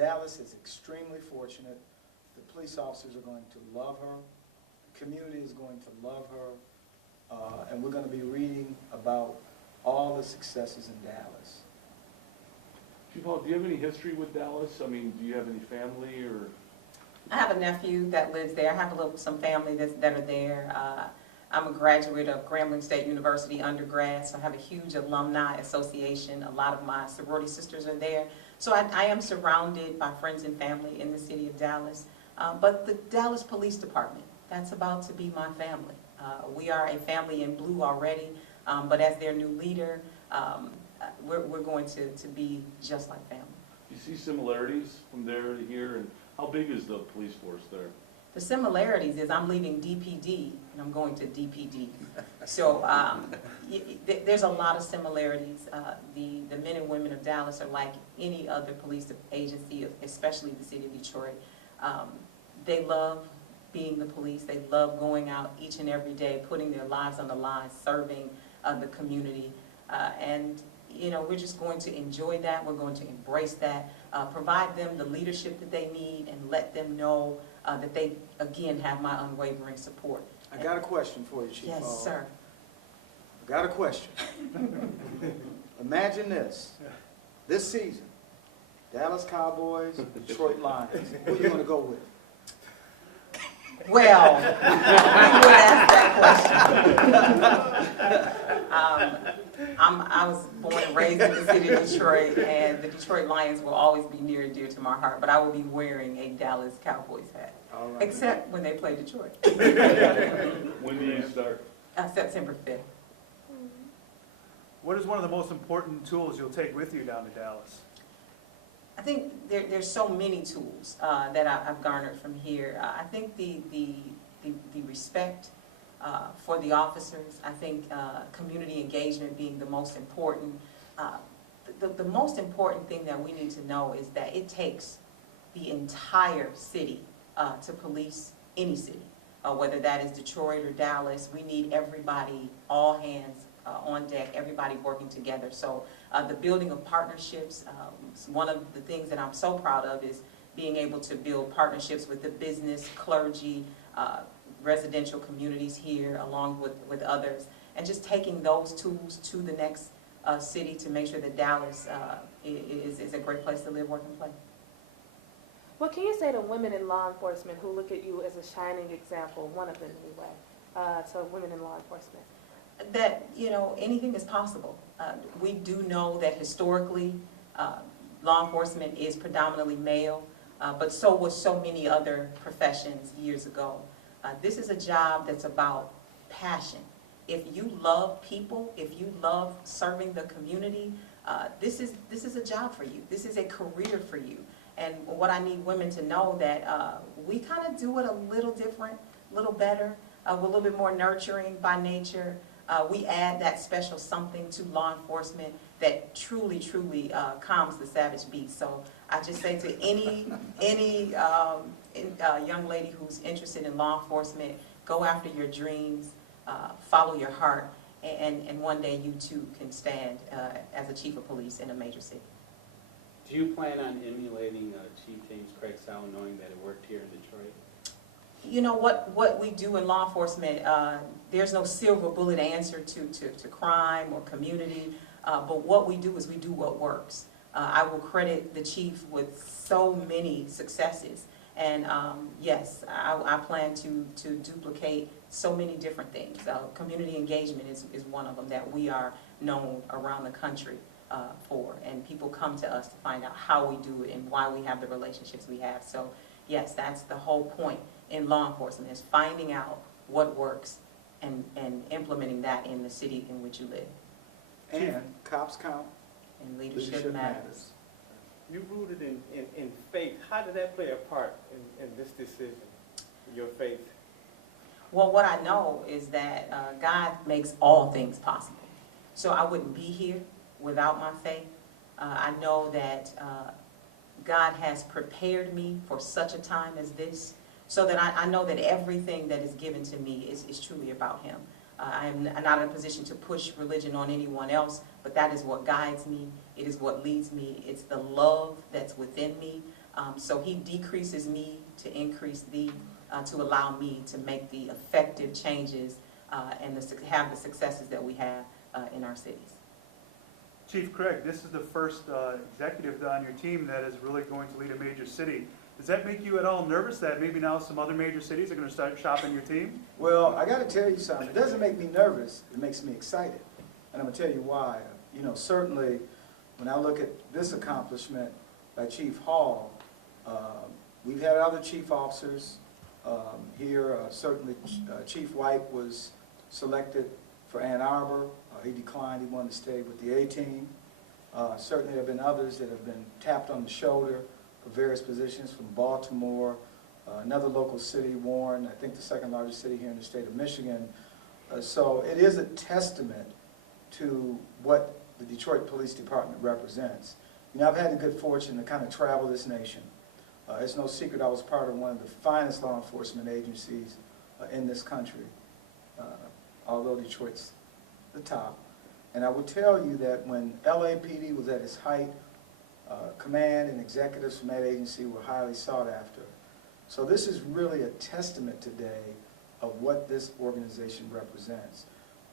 Dallas is extremely fortunate. The police officers are going to love her. The community is going to love her. And we're going to be reading about all the successes in Dallas. Chief Hall, do you have any history with Dallas? I mean, do you have any family or? I have a nephew that lives there. I have some family that are there. I'm a graduate of Grambling State University undergrad, so I have a huge alumni association. A lot of my sorority sisters are there. So I am surrounded by friends and family in the city of Dallas. But the Dallas Police Department, that's about to be my family. We are a family in blue already, but as their new leader, we're going to be just like family. Do you see similarities from there to here? And how big is the police force there? The similarities is I'm leaving DPD and I'm going to DPD. So there's a lot of similarities. The men and women of Dallas are like any other police agency, especially the city of Detroit. They love being the police. They love going out each and every day, putting their lives on the line, serving the community. And you know, we're just going to enjoy that. We're going to embrace that, provide them the leadership that they need, and let them know that they, again, have my unwavering support. I got a question for you, Chief. Yes, sir. I got a question. Imagine this. This season, Dallas Cowboys, Detroit Lions. Who are you going to go with? Well, we would ask that question. I was born and raised in the city of Detroit, and the Detroit Lions will always be near and dear to my heart, but I will be wearing a Dallas Cowboys hat, Right. except when they play Detroit. When do you start? September 5th. What is one of the most important tools you'll take with you down to Dallas? I think there's so many tools that I've garnered from here. I think the respect for the officers. I think community engagement being the most important. The most important thing that we need to know is that it takes the entire city to police any city, whether that is Detroit or Dallas. We need everybody, all hands on deck, everybody working together. So the building of partnerships, one of the things that I'm so proud of is being able to build partnerships with the business, clergy, residential communities here, along with others, and just taking those tools to the next city to make sure that Dallas is a great place to live, work, and play. What can you say to women in law enforcement who look at you as a shining example, one of them anyway, to women in law enforcement? That, you know, anything is possible. We do know that historically law enforcement is predominantly male, but so was so many other professions years ago. This is a job that's about passion. If you love people, if you love serving the community, this is a job for you. This is a career for you. And what I need women to know that we kind of do it a little different, a little better. We're a little bit more nurturing by nature. We add that special something to law enforcement that truly calms the savage beast. So I just say to any young lady who's interested in law enforcement, go after your dreams, follow your heart, and one day you too can stand as a chief of police in a major city. Do you plan on emulating Chief James Craig style, knowing that it worked here in Detroit? You know what we do in law enforcement, there's no silver bullet answer to crime or community, but what we do is we do what works. I will credit the chief with so many successes, and yes, I plan to duplicate so many different things. Community engagement is one of them that we are known around the country for, and people come to us to find out how we do it and why we have the relationships we have. So yes, that's the whole point in law enforcement, is finding out what works and implementing that in the city in which you live. And cops count. And leadership matters. You rooted in faith. How did that play a part in this decision, your faith? Well, what I know is that God makes all things possible. So I wouldn't be here without my faith. I know that God has prepared me for such a time as this, so that I know that everything that is given to me is truly about Him. I am not in a position to push religion on anyone else, but that is what guides me. It is what leads me. It's the love that's within me. So he decreases me to increase thee, to allow me to make the effective changes and have the successes that we have in our cities. Chief Craig, this is the first executive on your team that is really going to lead a major city. Does that make you at all nervous that maybe now some other major cities are going to start shopping your team? Well, I got to tell you something. It doesn't make me nervous. It makes me excited. And I'm going to tell you why. You know, certainly when I look at this accomplishment by Chief Hall, we've had other chief officers here. Certainly Chief White was selected for Ann Arbor. He declined. He wanted to stay with the A-team. Certainly there have been others that have been tapped on the shoulder for various positions from Baltimore, another local city, Warren, I think the second largest city here in the state of Michigan. So it is a testament to what the Detroit Police Department represents. You know, I've had the good fortune to kind of travel this nation. It's no secret I was part of one of the finest law enforcement agencies in this country, although Detroit's the top. And I would tell you that when LAPD was at its height, command and executives from that agency were highly sought after. So this is really a testament today of what this organization represents.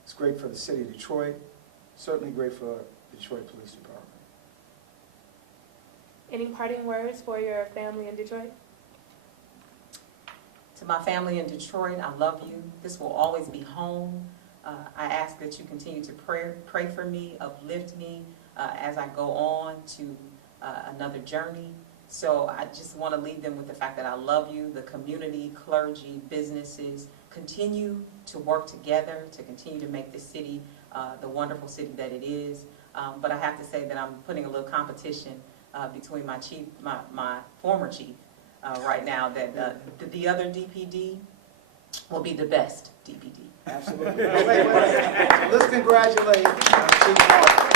It's great for the city of Detroit, certainly great for the Detroit Police Department. Any parting words for your family in Detroit? To my family in Detroit, I love you. This will always be home. I ask that you continue to pray for me, uplift me as I go on to another journey. So I just want to leave them with the fact that I love you, the community, clergy, businesses. Continue to work together to continue to make this city the wonderful city that it is. But I have to say that I'm putting a little competition between my chief, my former chief right now, that the other DPD will be the best DPD. Absolutely. Let's congratulate Chief Hall.